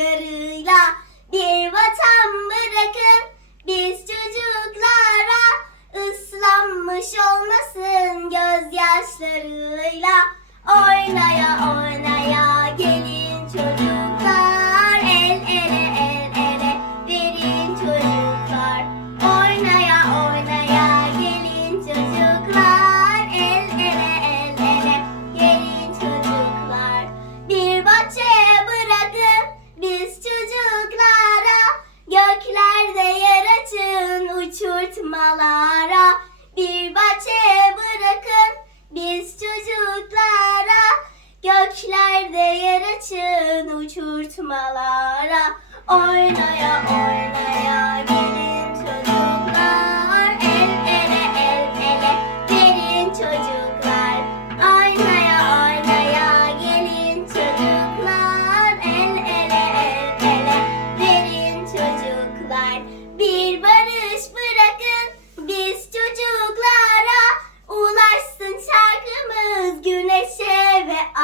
omuzlarıyla bir vatan bırakın biz çocuklara ıslanmış olmasın gözyaşlarıyla oynaya oynaya. analara bir bahçe bırakın biz çocuklara göklerde yer açın uçurtmalara oynaya oynaya.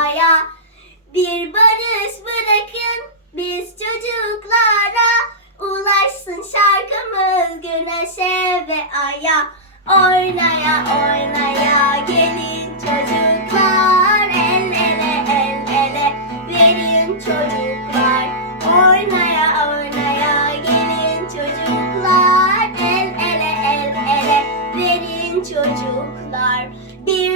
aya. Bir barış bırakın biz çocuklara ulaşsın şarkımız güneşe ve aya. Oynaya oynaya gelin çocuklar el ele el ele verin çocuklar. Oynaya oynaya gelin çocuklar el ele el ele verin çocuklar. Bir